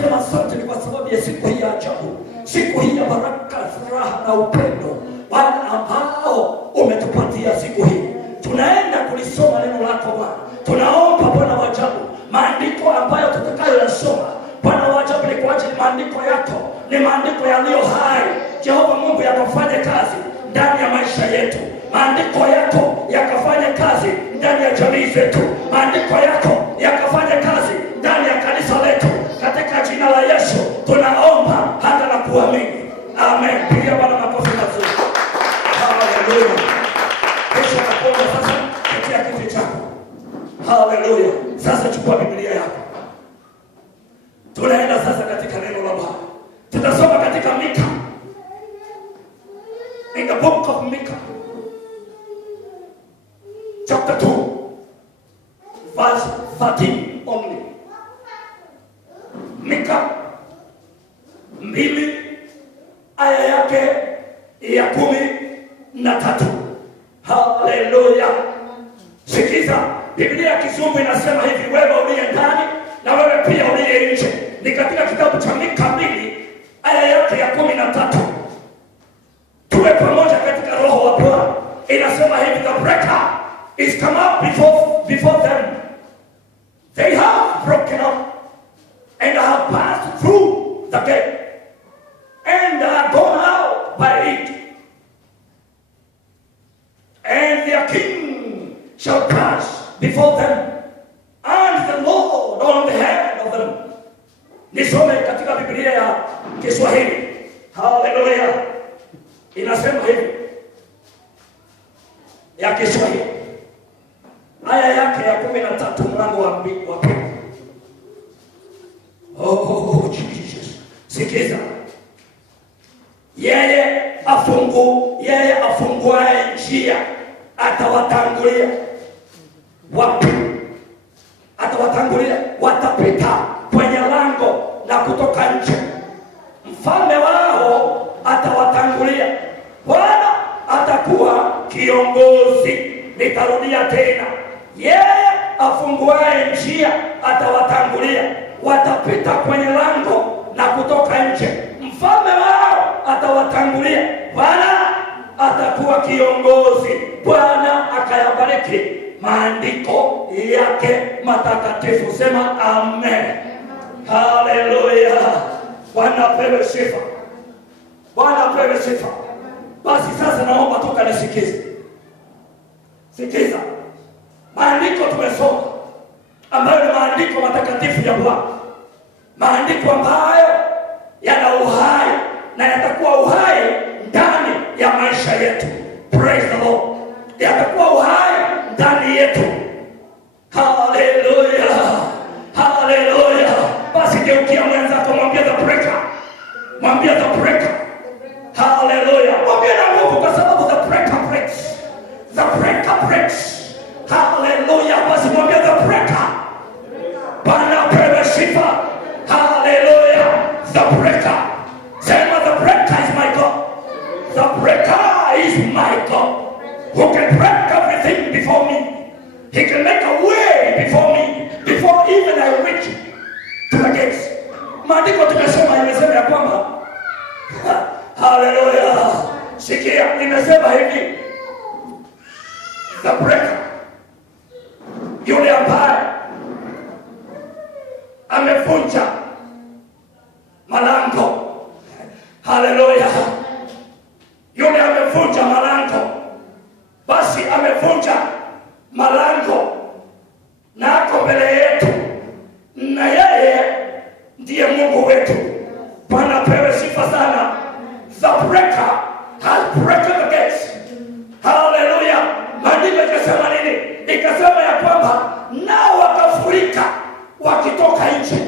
tunasema asante ni kwa sababu ya siku hii ya ajabu, siku hii ya baraka, furaha na upendo Bwana ambao umetupatia siku hii. Tunaenda kulisoma neno lako Bwana. Tunaomba Bwana wa ajabu, maandiko ambayo tutakayoyasoma Bwana wa ajabu ni kwa ajili maandiko yako, ni maandiko yaliyo hai. Jehova Mungu, yakafanye kazi ndani ya maisha yetu. Maandiko yako yakafanye kazi ndani ya jamii zetu. Maandiko yako yakafanye kazi ndani ya kanisa letu. Katika jina la Yesu tunaomba hata na kuamini. Amen. Pigia Bwana makofi mazuri. Haleluya. Kesho nakuomba sasa katika kiti chako. Haleluya. Sasa chukua Biblia yako. Tunaenda sasa katika neno la Bwana. Tutasoma katika Mika. In the book of Mika. Chapter 2. Verse 13 only. Mika 2 aya yake ya 13. Haleluya. Sikiza, Biblia ya Kizungu inasema hivi, wewe uliye ndani na wewe pia uliye nje. Ni katika kitabu cha Mika 2 aya yake ya 13. Tuwe pamoja katika roho wa Bwana. Inasema hivi, the breaker is come up before them. They have broken up and have passed through the gate and are gone out by it. And their king shall pass before them, and the Lord on the head of them. Nisome katika Biblia ya Kiswahili. Haleluya. Inasema hivi ya Kiswahili, aya yake ya 13 mlango wa 2. Oh Jesus. Sikiza. Yeye afunguaye njia atawatangulia. Wapi? Atawatangulia, watapita kwenye lango na kutoka nje. Mfalme wao atawatangulia. Bwana atakuwa kiongozi. Nitarudia tena. Yeye afunguaye njia atawatangulia. Watapita kwenye lango na kutoka nje. Mfalme wao atawatangulia. Bwana atakuwa kiongozi. Bwana akayabariki maandiko yake matakatifu. Sema amen. Haleluya. Bwana apewe sifa. Bwana apewe sifa. Basi sasa naomba toka nisikize. Sikiza. Maandiko tumesoma ambayo ni maandiko matakatifu ya Bwana. Maandiko ambayo yana uhai na yatakuwa uhai ndani ya maisha yetu. Praise the Lord. Yatakuwa uhai ndani yetu. Haleluya. Haleluya. Basi geukia mwenzako, mwambie the breaker. Mwambie the breaker. Haleluya. Mwambie na nguvu, kwa sababu the breaker breaks. The breaker breaks. Haleluya. Basi mwambie the breaker. Bwana apewe sifa. Haleluya. The breaker. Sema the breaker is my God. The breaker is my God. Who can break everything before me. He can make a way before me, before even I reach to the gates. Maandiko tumesoma imesema ya kwamba haleluya. Sikia, imesema hivi, the breaker, yule ambaye amevunja malango. Haleluya. Yule amevunja malango. Basi amevunja malango na ako mbele yetu, na yeye ndiye Mungu wetu. Bwana pewe sifa sana. The breaker has broken the gates. Haleluya. Maandiko yakasema nini? Ikasema ya kwamba nao wakafurika wakitoka nje.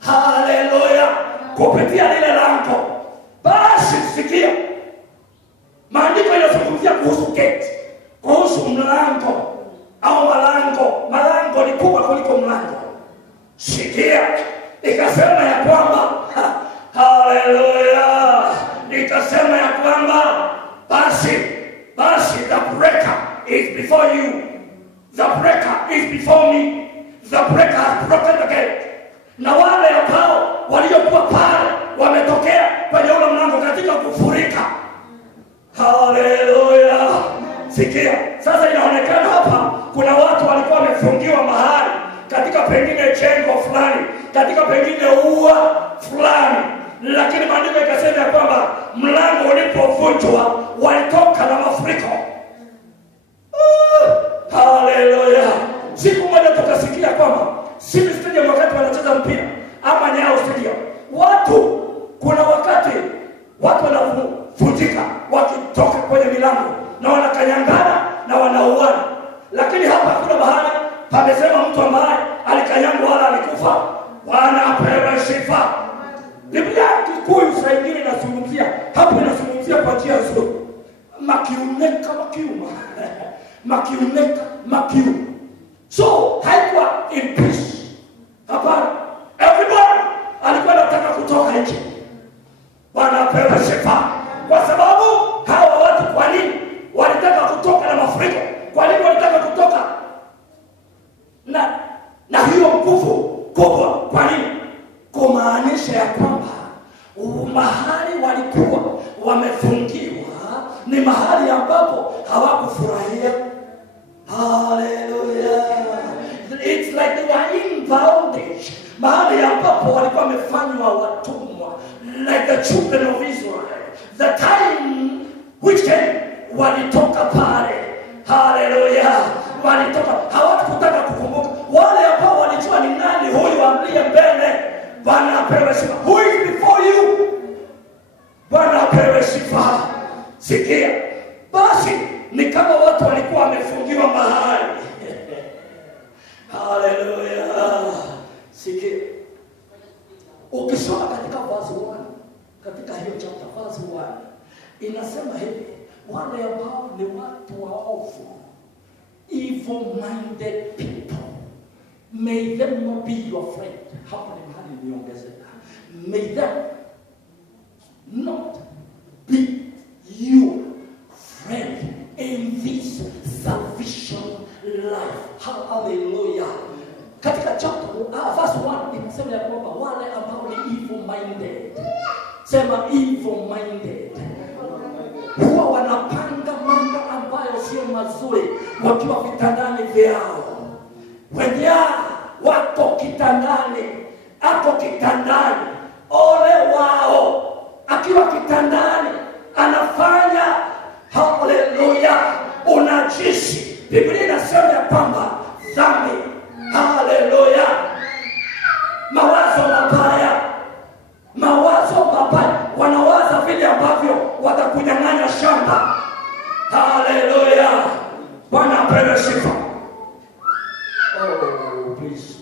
Haleluya. Kupitia lile lango. Basi sikia, maandiko yanazungumzia kuhusu gate, kuhusu mlango au malango. Malango ni kubwa kuliko mlango. Sikia, ikasema ya kwamba haleluya, ikasema ya kwamba basi the breaker is before you. The breaker is before me. The breaker has broken the gate. Na wale ambao Sikia, sasa inaonekana hapa kuna watu walikuwa wamefungiwa mahali katika pengine jengo fulani, katika pengine ua fulani, lakini maandiko yakasema kwamba mlango ulipovunjwa walitoka na mafuriko. Haleluya! Siku moja tukasikia kwamba Simba Stadium wakati wanacheza mpira ama Nyayo Stadium, kuna wakati watu wanavunjika wakitoka kwenye milango na wanakanyangana na wanauana, lakini hapa hakuna bahari. Pamesema mtu ambaye alikanyangwa wala alikufa, Bwana apewe sifa. Biblia Kikuyu saa ingine inazungumzia hapo, inazungumzia kwa njia nzuri, makiuneka makiuma makiuneka makiuma. So haikuwa in peace, hapana. Everybody alikuwa anataka kutoka nje. Bwana apewe sifa. Kwa sababu hawa watu, kwa nini walitaka kutoka na mafuriko? Kwa nini walitaka kutoka na hiyo nguvu kubwa? Kwa nini? Kumaanisha ya kwamba mahali walikuwa wamefungiwa ni mahali ambapo hawakufurahia. Hallelujah. It's like they were in bondage. Mahali ambapo walikuwa wamefanywa watumwa, like the children of Israel. The time which came, walitoka pale. Hallelujah. Walitoka, hawakutaka kukumbuka. Wale ambao walijua ni nani huyu aliye mbele, Bwana apewe sifa. Who is before you? Bwana apewe sifa. Sikia, basi ni kama watu walikuwa wamefungiwa mahali. Hallelujah. Sikia, ukisoma katika verse 1, katika hiyo chapter verse 1, inasema hivi: wale ambao ni watu waovu, evil-minded people, may them not be your friend. Hapa ni mahali niongezeka. May them not be your friend in this salvation life. Hallelujah. Katika chapter verse 1 inasema ya kwamba wale ambao ni evil-minded, sema evil-minded, huwa wanapanga mambo ambayo sio mazuri wakiwa vitandani vyao. Wenye wako kitandani, ako kitandani, ole wao akiwa kitandani anafanya, haleluya, unajisi. Biblia inasema ya kwamba dhambi, haleluya, mawazo mabaya, wanawaza vile ambavyo watakunyang'anya shamba. Haleluya, Bwana apewe sifa. Oh, please.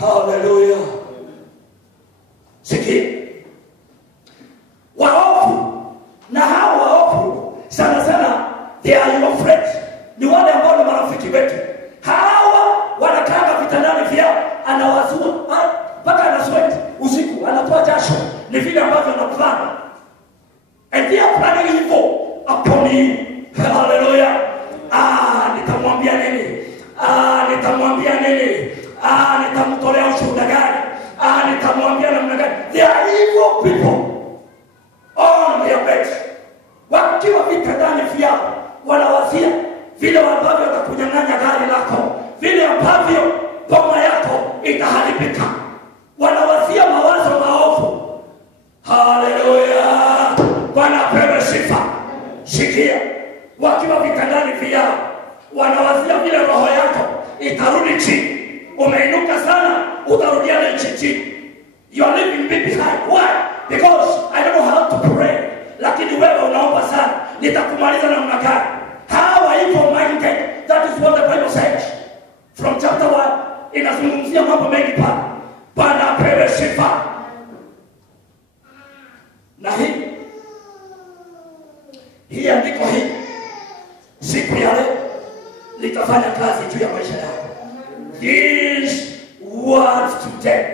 Haleluya. Sikia, waovu, na hao waovu sana sana, they are your friends. Ni wale ambao ni marafiki wetu. Hawa wanakaa vitandani vyao, anawazua mpaka anasweat usiku, anatoa jasho. Ni vile ambavyo anapanga, and they are planning evil upon you. Hallelujah. Nitamwambia nini? Nitamtolea ushuhuda gani? Nitamwambia namna gani? They are evil people on their bed. Wakiwa vitandani vyao, wanawazia vile ambavyo watakunyang'anya gari lako, vile ambavyo boma yako itaharibika. Wanawazia mawazo maovu. Haleluya, Bwana apewe sifa. Sikia, wakiwa vitandani vyao, wanawazia vile roho yako itarudi chini. Umeinuka sana, utarudia na chini. You are leaving me behind. Why? Because I don't know how to pray. Lakini wewe unaomba sana, nitakumaliza namna gani? How are you minded? That is what the Bible says. From chapter 1, inazungumzia mambo mengi pale. Bwana apewe sifa. Na hii andiko hii siku ya leo litafanya kazi juu ya maisha yako. These words today,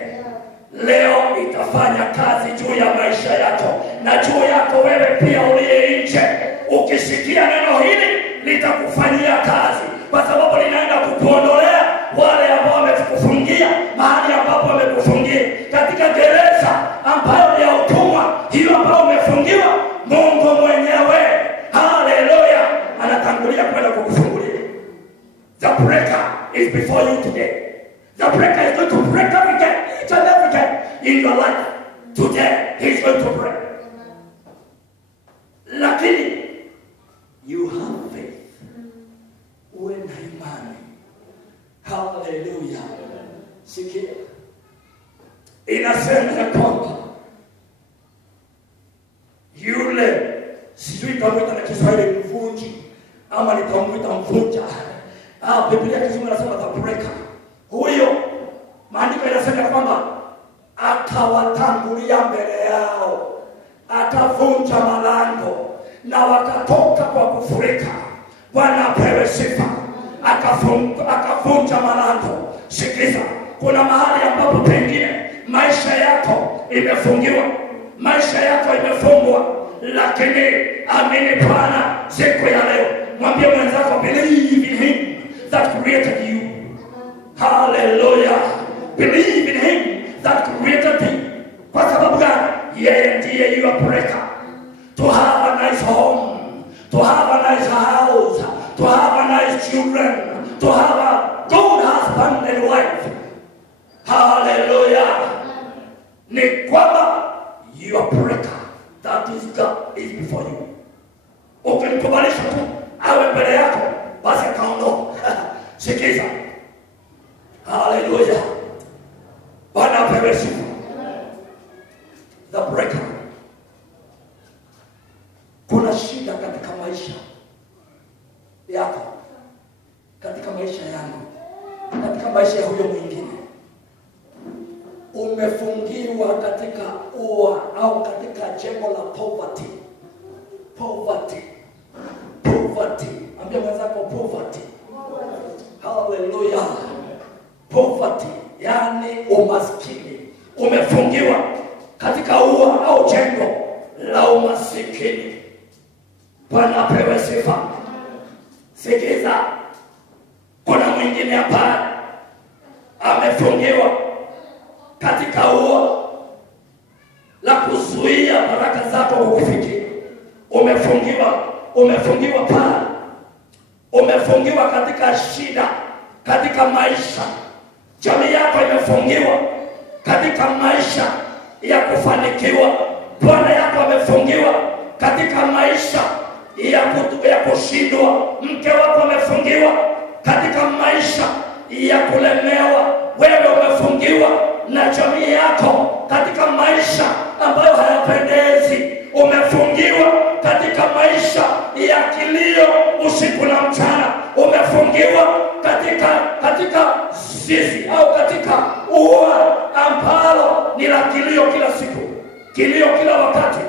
leo itafanya kazi juu ya maisha yako na juu yako wewe pia uliye nje. Ukisikia neno hili litakufanyia kazi, kwa sababu linaenda kukuondolea wale ambao wamekufungia mahali ambapo wamekufungia, katika gereza ambayo ni ya utumwa, hiyo ambayo umefungiwa. Mungu mwenye for you today. The breaker is going to break every gate, each and every gate in your life. Today, he's going to break. Lakini, you have faith. Uwe na imani. Hallelujah. Sikia. Inasema ya kwamba yule, sijui nitamwita na Kiswahili mvunji ama nitamwita mvunja. Biblia Kizungu inasema the breaker. Huyo maandiko yanasema kwamba akawatangulia mbele yao, akavunja malango na wakatoka kwa kufurika. Bwana apewe sifa. Akavunja malango. Sikiza, kuna mahali ambapo pengine maisha yako imefungiwa, maisha yako imefungwa, lakini amini Bwana siku ya leo. Mwambie mwenzako, believe in him that created you. Hallelujah. Believe in him that created you. Kwa sababu gani? Yeye ndiye your breaker. To have a nice home, to have a nice house, to have a nice children, to have a good husband and wife. Hallelujah. Ni kwamba your breaker, that is God, is before you. Ukimkubalisha tu awe mbele yako, basi akaondoka. Sikiza. Hallelujah. Bwana apewe sifa. The breaker. Kuna shida katika maisha yako, katika maisha yangu, katika maisha ya huyo mwingine. Umefungiwa katika ua au katika jengo la poverty. Poverty. Poverty. Ambia mwenzako poverty. Hallelujah. Poverty, yani umaskini. Umefungiwa katika ua au jengo la umasikini. Bwana apewe sifa. Sikiza, kuna mwingine hapa amefungiwa katika ua la kuzuia baraka zako kukufikia. Umefungiwa pale. Umefungiwa katika shida, katika maisha. Jamii yako imefungiwa katika maisha ya kufanikiwa. Bwana yako amefungiwa katika maisha ya kushindwa. Mke wako amefungiwa katika maisha ya kulemewa. Wewe umefungiwa na jamii yako katika maisha ambayo hayapendezi. Umefungiwa katika maisha ya kilio usiku na mchana. Umefungiwa katika zizi au katika ua ambalo ni la kilio kila siku, kilio kila wakati.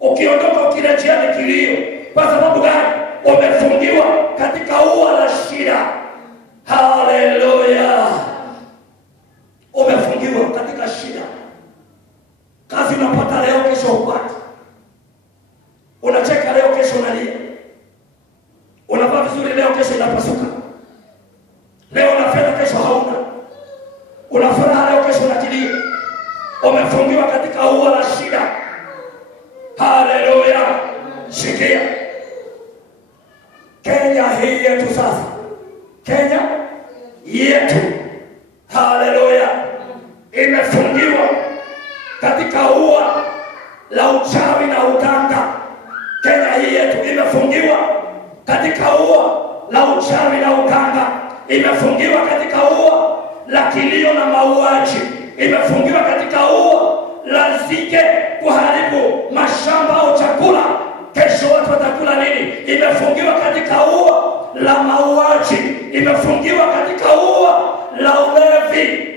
Ukiondoka ukirejea ni kilio. Kwa sababu gani? Umefungiwa katika ua la shida. Hallelujah. Umefungiwa katika shida. Kazi unapata leo, kesho hupati. Unacheka leo, kesho unalia. Unavaa vizuri leo, kesho inapasuka. Leo una fedha, kesho hauna. Una furaha leo, kesho unakilia. Umefungiwa katika ua la shida. Hallelujah. Sikia. Kenya hii yetu sasa. Kenya yetu. Hallelujah. Imefungiwa katika ua la uchawi na uganga. Kenya hii yetu imefungiwa katika ua la uchawi na uganga. Imefungiwa katika ua la kilio na mauaji. Imefungiwa katika ua la nzige kuharibu mashamba au chakula. Kesho watu watakula nini? Imefungiwa katika ua la mauaji. Imefungiwa katika ua la ulevi.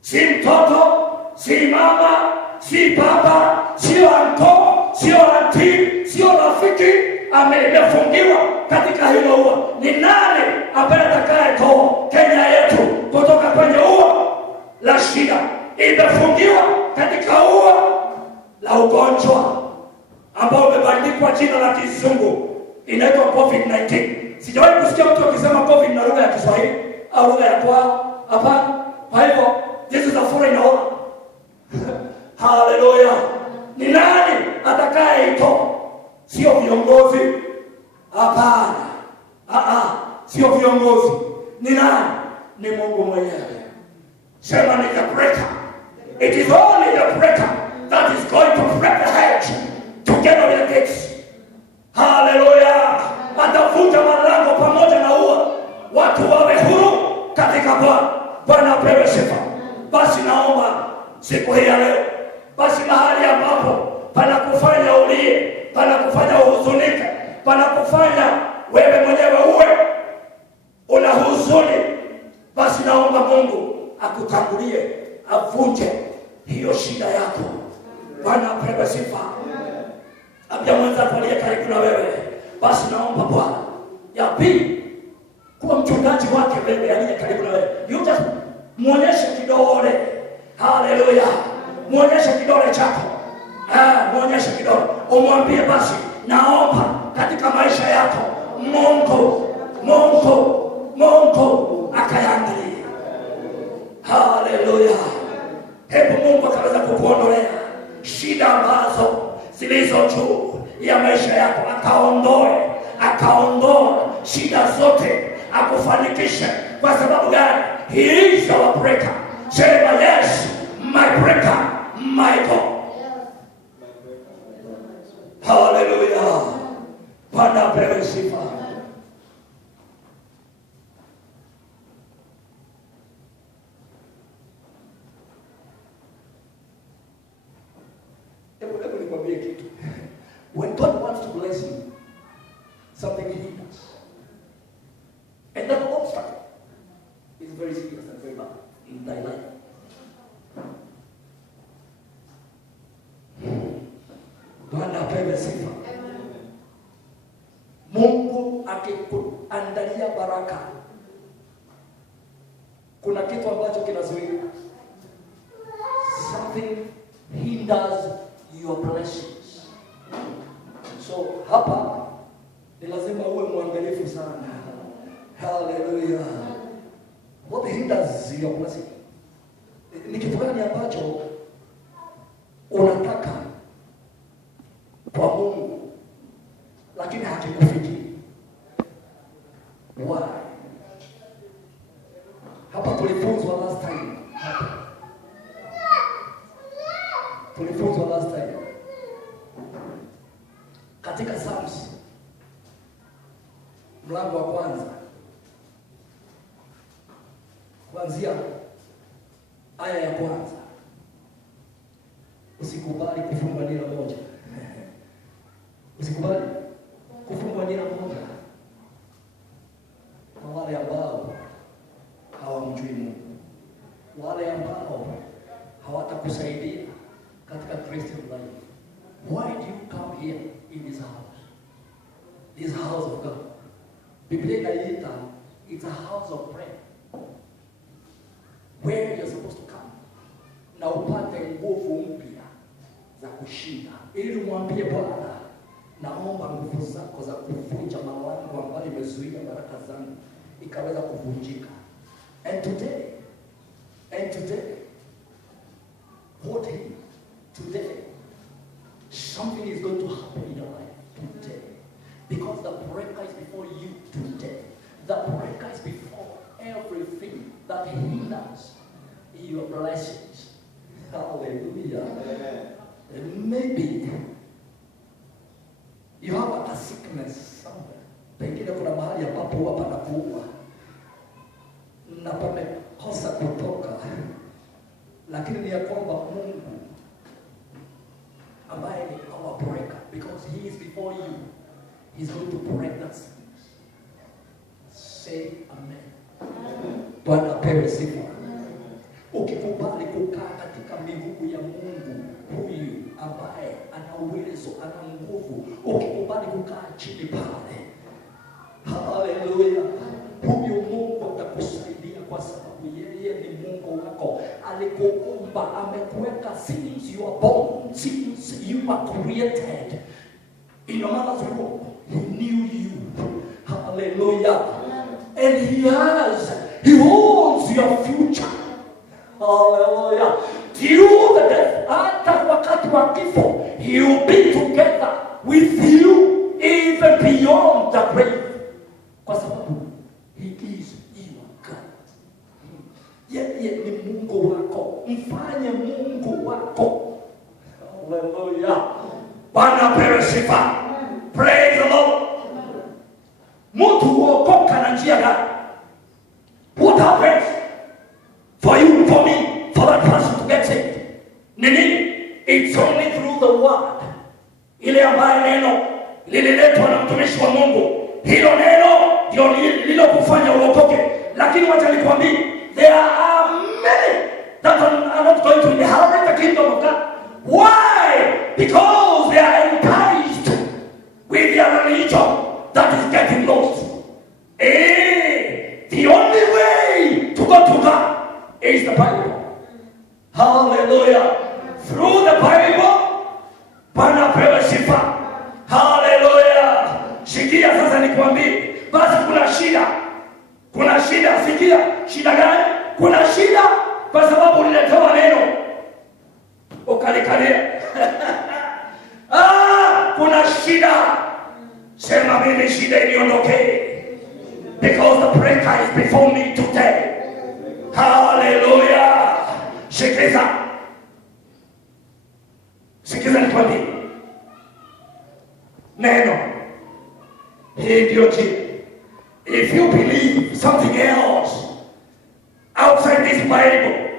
Si mtoto, si mama, si baba, sio anko, sio anti, sio rafiki. Imefungiwa katika hilo ua. Ni nani ambaye atakayetoa Kenya yetu kutoka kwenye ua la shida? Imefungiwa katika ua la ugonjwa ambao umebandikwa jina la Kizungu, inaitwa COVID-19. Sijawahi kusikia mtu akisema COVID na lugha ya Kiswahili au lugha ya kwao. Hapana. Kwa hivyo, this is a foreign word. Hallelujah. Ni nani atakayeitoa? Sio viongozi. Hapana. Sio viongozi. Ni nani? Ni Mungu. Mungu mwenyewe. Sema ni the breaker. It is only the breaker that is going to break the hedge together with the gates. Hallelujah. Atavunja malango pamoja na ua, watu wawe huru katika Bwana. Bwana apewe sifa. Basi naomba siku hii ya leo, basi mahali ambapo panakufanya ulie, panakufanya uhuzunike, panakufanya wewe mwenyewe uwe una huzuni, basi naomba Mungu akutangulie, avunje hiyo shida yako. Bwana apewe sifa. Ambia mwenzako aliye karibu na wewe, basi naomba Bwana ya pili kuwa mchungaji wake wewe aliye karibu na wewe. You just muonyeshe kidole. Hallelujah. Muonyeshe kidole chako. Muonyeshe kidole. Umwambie basi naomba katika maisha yako Mungu akayangalie. Hallelujah. Hebu Mungu akaweza kukuondolea shida ambazo zilizo juu ya maisha yako, akaondoa shida zote, akufanikishe. Kwa sababu gani? He is our breaker. Sema yes, my breaker, my God. Hallelujah. Bwana apewe sifa. Hebu nikwambie kitu. When God wants to bless you, something hinders. And that obstacle is very serious and very bad in thy life. Bwana apewe sifa. Mungu akikuandalia baraka, kuna kitu ambacho kinazuia. Something hinders your blessings. So hapa ni lazima uwe mwangalifu sana. Hallelujah. What hinders your blessing? Ni kitu gani ambacho unataka kwa Mungu lakini hakikufikii? Why? Hapa tulifunzwa last time. Katika Psalms mlango wa kwanza kuanzia aya ya kwanza. Usikubali kufungwa nira moja. Usikubali kufungwa nira moja kwa wale ambao hawamjui Mungu, wale ambao hawatakusaidia katika Christian life. Why do you come here in this house? This house of God. Biblia inaita it's a house of prayer, where you're supposed to come na upate nguvu mpya za kushinda, ili mwambie Bwana, naomba nguvu zako za kuvunja malango ambayo imezuia baraka zangu ikaweza kuvunjika. And today, today, something is going to happen in your life today. Because the breaker is before you today. The breaker is before everything that hinders your blessings. Hallelujah. Amen. And maybe you have a sickness somewhere. Pengine kuna mahali ambapo huwa panakuuma na pamekosa kutoka, lakini ni ya kwamba Mungu ambaye ni our breaker, because he is before you, he's going to break that sickness. Say amen. Bwana apewe sifa. Ukikubali kukaa katika miguu ya Mungu huyu ambaye ana uwezo, ana nguvu, ukikubali kukaa chini pale, haleluya, huyu Mungu atakusaidia, kwa sababu yeye ni Mungu wako. Alikuumba, amekuweka since you are born, since you are created in your mother's womb. He knew you. Hallelujah. And he holds your future. Hallelujah. Till the death, hata wakati wa kifo, he will be together with you even beyond the grave. Kwa sababu he is your God. yeye ni Mungu wako. Mfanye Mungu wako. Hallelujah. Bwana apewe sifa. Praise the Lord. Mtu huokoka na njia gani? What happens for you, for me, for that person to get saved? Nini? It's only through the word. Ile ambayo neno lililetwa na mtumishi wa Mungu. Hilo neno ndio lililokufanya uokoke. Lakini wacha nikwambie, there are many that are not going to inherit the kingdom of God. Why? Because they are enticed with their religion that is getting lost. The only way to go to God is the Bible. Hallelujah. Through the Bible, Bwana pewe sifa. Hallelujah. Sikia sasa nikwambie, basi kuna shida. Kuna shida, sikia. Shida gani? Kuna shida kwa sababu uliletewa neno ukalikalia. Kuna shida. Sema mimi shida iliondoke. Because the breaker is before me today. Hallelujah. Sikiza. Sikiza nikwambie. Neno. Hii ndio njia. If you believe something else outside this Bible,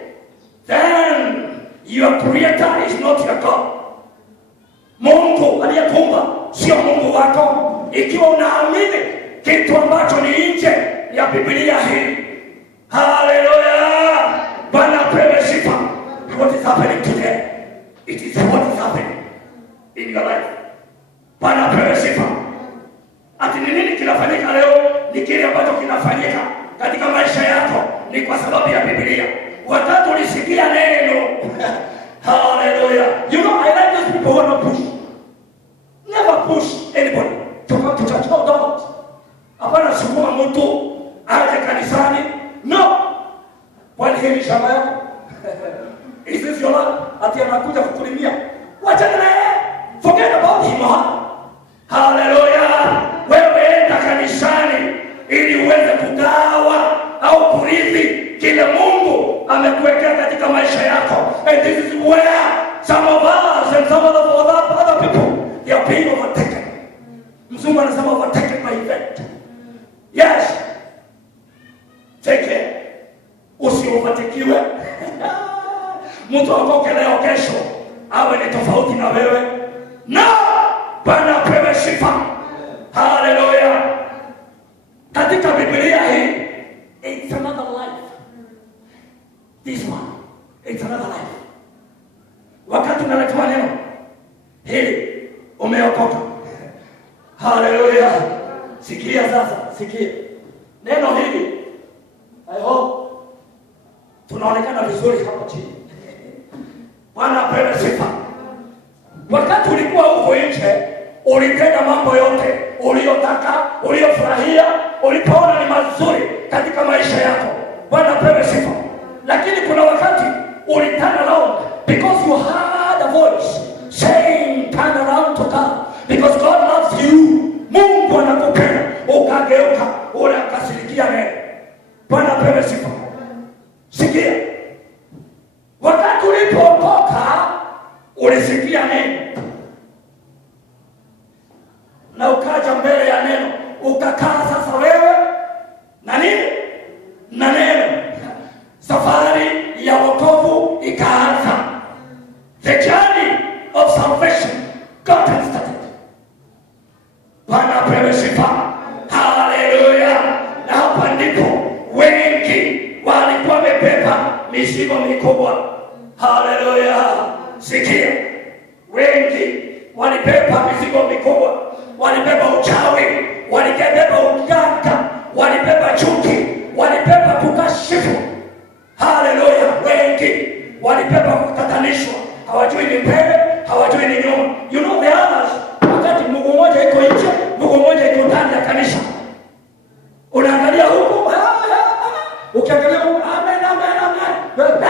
then your creator is not your God. Mungu aliyekuumba sio Mungu wako. Ikiwa unaamini kitu ambacho ni nje ya Biblia hii. Hallelujah. Bwana apewe sifa. What is happening today? It is what is happening in your life. Bwana apewe sifa. Ati ni nini kinafanyika leo? Ni kile ambacho kinafanyika katika maisha yako ni kwa sababu ya Biblia. Wakati ulisikia neno. Hallelujah. You know, I like those people who are not push. Never push anybody to come to church. No, don't. Hapana sukuma mtu aje kanisani. No. Kwani hii ni shamba yako? Is this your land? Ati anakuja kukulimia. Wacha naye. Forget about him. Hallelujah. Wewe enda kanisani ili uweze kugawa au kurithi kile Mungu amekuwekea katika maisha yako. And this is where some of us and some of the other people, they are being overtaken. Mzungu anasema overtaken by event. Yes. Take care. Usiovertakiwe. Mtu akoke leo kesho awe ni tofauti na wewe. No! Bwana apewe sifa. Hallelujah. Katika Biblia hii, it's another life. This one, it's another life. Wakati unaletewa neno hili, umeokoka. Hallelujah. Sikia sasa, sikia. Neno hili, I hope tunaonekana vizuri hapa chini. Bwana apewe sifa. Wakati ulikuwa huko nje, ulitenda mambo yote uliyotaka, uliyofurahia, ulipoona ni mazuri katika maisha yako. Bwana apewe sifa. Lakini kuna wakati uliturn around because you heard a voice saying turn around to God because God loves you. Mungu anakupenda. Ukageuka, unakasirikia neno. Bwana apewe sifa. Sikia. Wakati ulipookoka, ulisikia neno. Na ukaja mbele ya neno, ukakaa sasa wewe na nini? Na neno. Safari ya wokovu ikaanza. The journey of salvation got started. Bwana apewe sifa. Hallelujah. Na hapa ndipo wengi walikuwa wamebeba mizigo mikubwa. Hallelujah. Sikia. Wengi walibeba mizigo mikubwa. Walibeba uchawi, walibeba uganga, walibeba chuki, walibeba kukashifu. Hallelujah. Wengi walibeba kutatanishwa. Hawajui ni mbele, hawajui ni nyuma. You know the others, wakati mguu mmoja iko nje, mguu mmoja iko ndani ya kanisa. Unaangalia huko, ukiangalia huko, amen, amen, amen.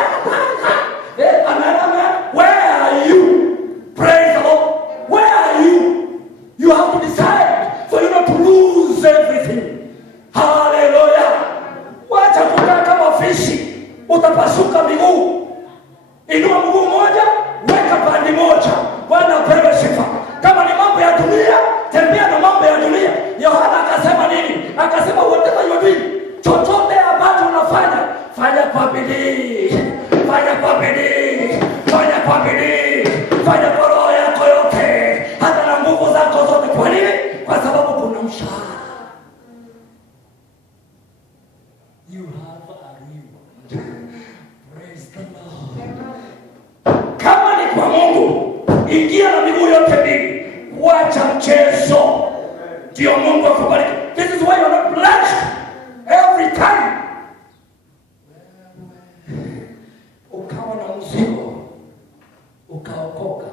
Amen, amen. Where are you? Praise the Lord. Where are you? You have to decide for you not to lose everything. Hallelujah. Wacha kukaa kama fishi utapasuka miguu. Inua mguu mmoja, weka pande moja. Bwana apewe sifa. Kama ni mambo ya dunia, tembea na mambo ya dunia. Yohana akasema nini? Akasema whatever you do, chochote ambacho unafanya, fanya kwa bidii. Fanya kwa bidii. Fanya kwa bidii. Fanya kwa roho yako yote, hata na nguvu zako zote. Kwa nini? Kwa sababu kuna mshahara. You have a reward. Praise the Lord. Kama ni kwa Mungu, ingia na miguu yote mbili. Wacha mchezo. Ndio Mungu akubariki. This is why you're not blessed every time. Ukawa na mzigo, ukaokoka.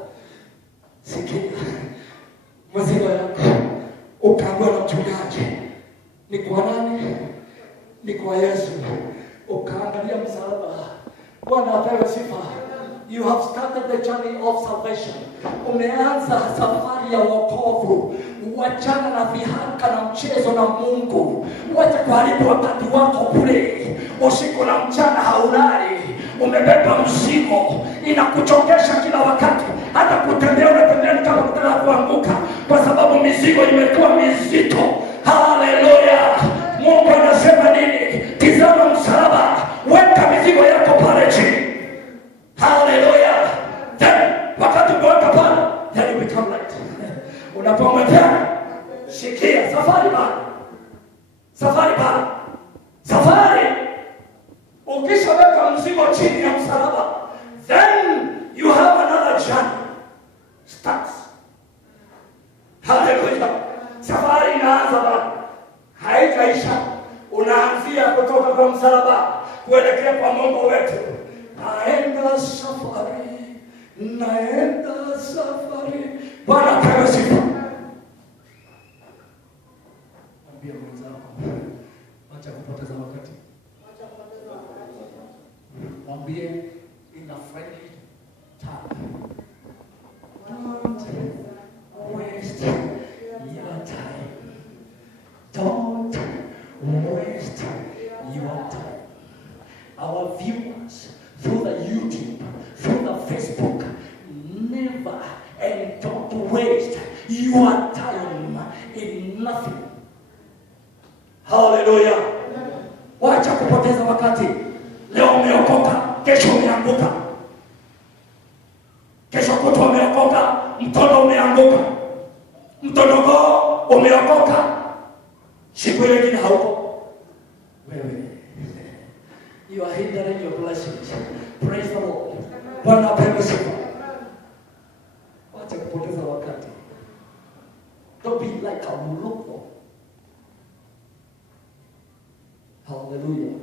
Sikia mzigo yako, ukaambiwa na mchungaji, ni kwa nani? Ni kwa Yesu. Ukaangalia msalaba. Bwana apewe sifa. You have started the journey of salvation. Umeanza safari ya wokovu. Wachana na vihaka na mchezo na Mungu. Wacha kuharibu wakati wako kule. Usiku na mchana haulali. Umebeba mzigo, inakuchokesha kila wakati. Hata kutembea unatembea ni kama kutaka kuanguka, kwa sababu mizigo imekuwa mizito. Haleluya! Mungu anasema nini? Tizama msalaba, weka mizigo yako pale chini. Haleluya! Then wakati umeweka pale, then you become light. Unapomwekea, sikia, safari bado. Safari bado. Safari. Ukishaweka mzigo chini ya msalaba, then you have another journey starts. Haleluya! Safari inaanza bado, haitaisha. Unaanzia kutoka kwa msalaba kuelekea kwa Mungu wetu. Naenda safari, naenda safari. Bwana apewe sifa. Mwambie mwenzako, acha kupoteza wakati. Mwambie in a friendly time, don't waste your time. Don't waste your time. Our viewers through the YouTube, through the Facebook, never and don't waste your time in nothing. Hallelujah. Wacha kupoteza wakati. Leo umeokoka, kesho umeanguka. Kesho kutwa umeokoka, mtoto umeanguka. Mtoto umeokoka, siku ile nyingine hauko. Wewe, you are hindering your blessings. Praise the Lord. Bwana apewe sifa. Wacha kupoteza wakati. Don't be like a muluko. Hallelujah.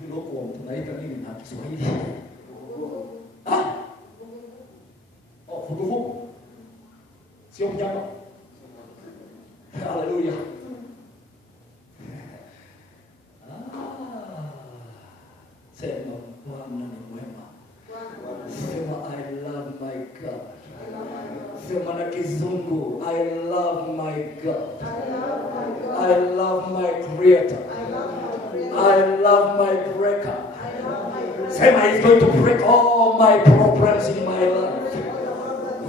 Muluko tunaita nini na Kiswahili? Vuguvugu. Sio mjama. Hallelujah. Sema Bwana ni mwema. Sema I love my God. Sema na Kizungu, I love my God. I love my Creator. I love my breaker. Sema he's going to break all my problems in my life.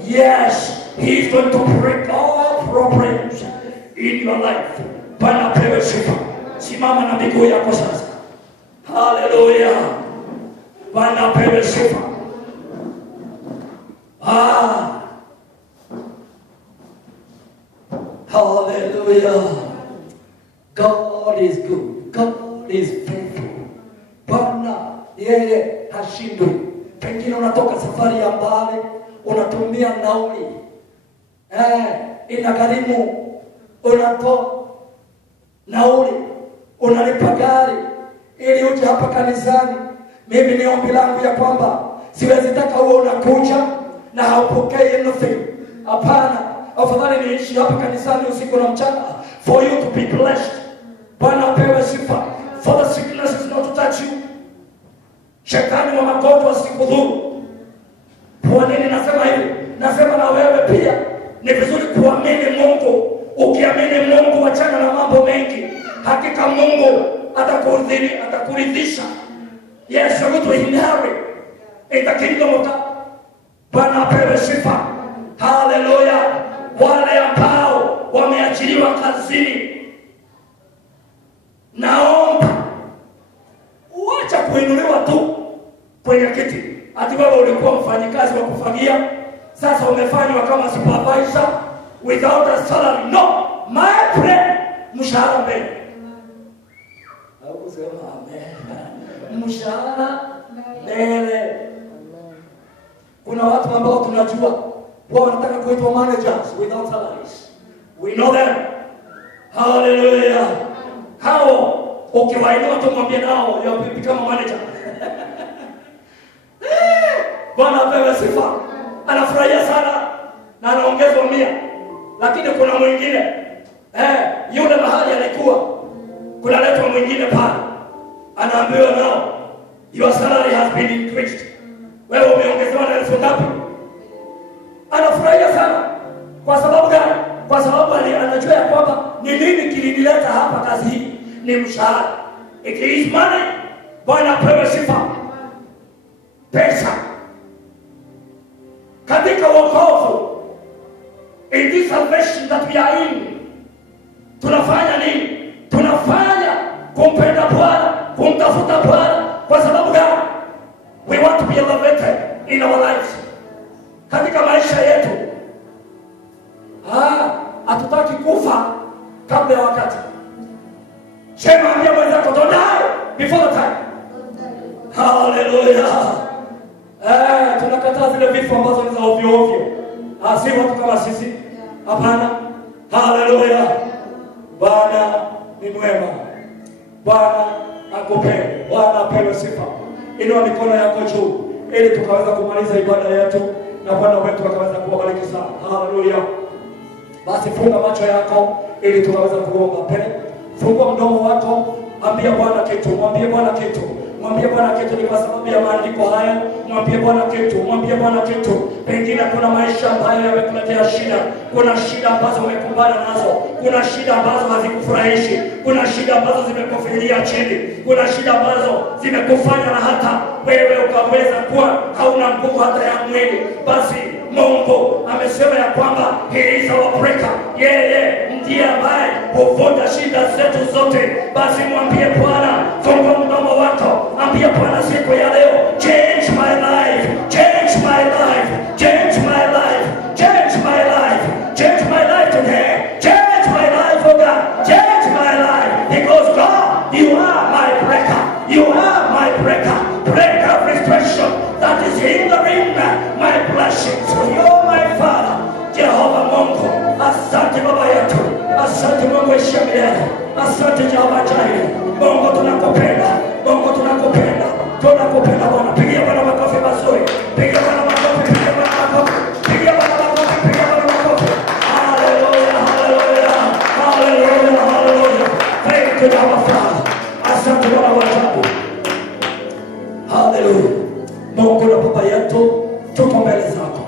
Yes, he's going to break all problems in your life. Bwana apewe sifa. Simama na miguu yako sasa. Hallelujah. Bwana apewe sifa. Hallelujah. God is good. God is faithful. Bwana yeye hashindwi. Pengine unatoka safari ya mbali, unatumia nauli. Inagharimu, unatoa nauli, unalipa gari ili uje hapa kanisani. Mimi ni ombi langu ya kwamba siwezi taka uwe unakuja na haupokei anything. Hapana, afadhali niishi hapa kanisani usiku na mchana for you to be blessed. Bwana apewe sifa. For the sickness is not to touch you. Shetani wa magonjwa asikudhuru. Kwa nini nasema hivi? Nasema na wewe pia ni vizuri kuamini Mungu. Ukiamini Mungu, achana na mambo mengi. Hakika Mungu atakuridhisha. Yes, you're going to inherit in the kingdom of God. Bwana apewe sifa. Hallelujah. Wale ambao wameachiliwa kazini, naomba uacha kuinuliwa tu kwenye kiti. Ati wewe ulikuwa mfanyikazi wa kufagia, sasa umefanywa kama supervisor without a salary. No, my friend, mshahara mbele. Au kusema amen. Mshahara mbele. Kuna watu ambao tunajua wao wanataka kuitwa managers without salaries. We know them. Hallelujah. Hao ukiwainua tu mwambie nao you become a manager. Bwana apewe sifa. Anafurahia sana na anaongezwa 100. Lakini kuna mwingine yule mahali alikuwa kuna leto mwingine pale anaambiwa nao your salary has been increased. Wewe umeongezewa na elfu ngapi? Anafurahia sana. Kwa sababu gani? Kwa sababu anajua ya kwamba ni nini kilinileta hapa kazi hii, ni mshahara. It is money. Bwana apewe sifa. Pesa. Katika wokovu, in this salvation that we are in, tunafanya nini? Tunafanya kumpenda Bwana, kumtafuta Bwana. Kwa sababu gani? We want to be elevated in our lives. Katika maisha yetu. Hatutaki kufa kabla ya wakati. Sema ambia mwenzako don't die before the time. Hallelujah. Tunakataa zile vifo ambazo ni za ovyo ovyo. Si watu kama sisi. Hapana. Hallelujah. Bwana ni mwema. Bwana akupende. Bwana apewe sifa. Inua mikono yako juu ili tukaweza kumaliza ibada yetu na Bwana wetu akaweza kuwabariki sana. Hallelujah. Basi funga macho yako ili tukaweza kuomba. Fungua mdomo wako, ambia Bwana kitu, mwambie Bwana kitu. Mwambie Bwana kitu, ni kwa sababu ya maandiko haya. Mwambie Bwana kitu, mwambie Bwana kitu. Pengine kuna maisha ambayo yamekuletea shida. Kuna shida ambazo umekumbana nazo. Kuna shida ambazo hazikufurahishi. Kuna shida ambazo zimekufilia chini. Kuna shida ambazo zimekufanya na hata wewe ukaweza kuwa hauna nguvu hata ya mwili. Basi Mungu amesema ya kwamba he is our breaker. Yeye ndiye ambaye huvunja shida zetu zote. Basi mwambie Bwana, fungua mdomo wako, ambia Bwana siku ya leo, change my life, change my life, change my life, change my life, change my life today, change my life, oh God, change my life, because God, you are my breaker, you are my breaker, break every situation that is hindering my blessings. You are my Father, Jehova Mungu. Asante Baba yetu, asante Mungu Ishemile, asante Jehova Jireh. Mungu tunakupenda, Mungu tunakupenda, tunakupenda Bwana. Pigia Bwana makofi mazuri, pigia Bwana makofi, pigia Bwana makofi, pigia Bwana makofi, pigia Bwana makofi. Hallelujah, hallelujah, hallelujah, hallelujah. Thank you Jehova Father. Asante Bwana wa ajabu. Hallelujah. Mungu na Baba yetu, tuko mbele zako.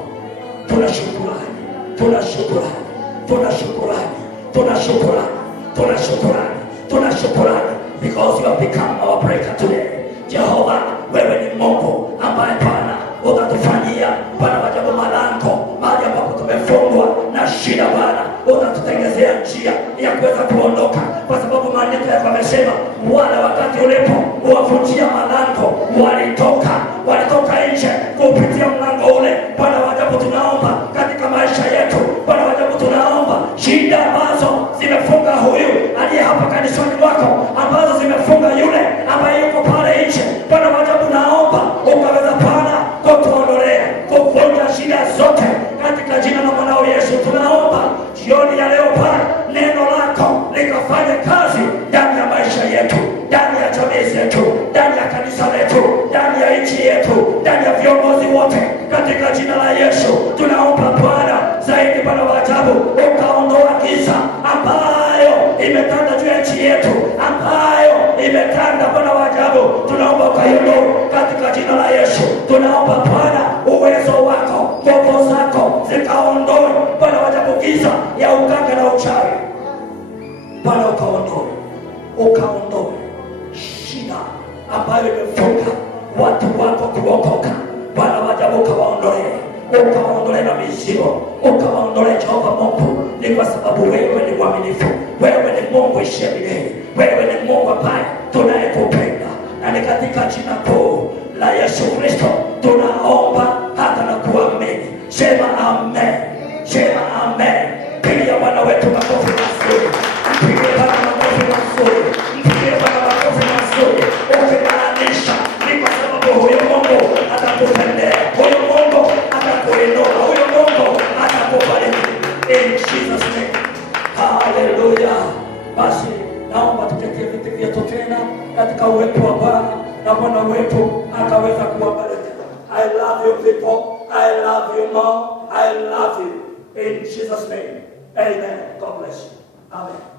Tunashukurani, tunashukurani, tunashukurani, tunashukurani, tunashukurani, tunashukurani, because you have become our breaker today. Jehova, wewe ni Mungu ambaye Bwana utatufanyia Bwana wajabu malango mahali ambapo tumefungwa na shida. Bwana utatutengezea njia ya kuweza kuondoka, kwa sababu maandiko yako yamesema wale wakati ulipo uwavunjia malango walitoka nje kupitia mlango ule. Bwana wajabu tunaomba katika maisha yetu, Bwana wajabu tunaomba shida ambazo zimefunga huyu aliye hapa kanisani mwako, ambazo zimefunga yule ambaye yuko pale nje, Bwana wajabu naomba ukaweza Bwana kutuondolea, kuvunja shida zote katika jina la mwanao Yesu. Tunaomba jioni ya leo Bwana, neno lako likafanye kazi ndani ya maisha yetu, ndani ya jamii zetu, ndani ya kanisa letu, ndani ya nchi yetu, ndani ya viongozi wote, katika jina la Yesu. Tunaomba Bwana zaidi Bwana wa ajabu, ukaondoa giza ambayo imetanda juu ya nchi yetu, ambayo imetanda Bwana wa ajabu. Tunaomba ukaiondoe katika jina la Yesu. Tunaomba Bwana uwezo wako, nguvu zako zikaondoe Bwana wa ajabu giza ya uganga na uchawi. Bwana ukaondoe shida ambayo imefunga watu wako kuokoka. Bwana wajabu ukawaondolee na mizigo, ukawaondolee Jehova Mungu. Ni kwa sababu wewe ni mwaminifu, wewe ni Mungu ishiye milele, wewe ni Mungu ambaye tunayekupenda, na ni katika jina kuu la Yesu Kristo tunaomba hata na kuamini. Sema amen, sema amen. Pigia Bwana wetu makofi mazuri, mpigie Bwana makofi mazuri, mpigie Bwana makofi mazuri. Ukimaanisha ni kwa sababu huyo Mungu atakupendea, huyo Mungu atakuinua, huyo Mungu atakubariki. In Jesus name, hallelujah. Basi naomba tuketie viti vyetu tena katika uwepo wa Bwana, na Bwana wetu akaweza kuwabariki. I love you people, I love you more, I love you. In Jesus name, amen. God bless you. Amen.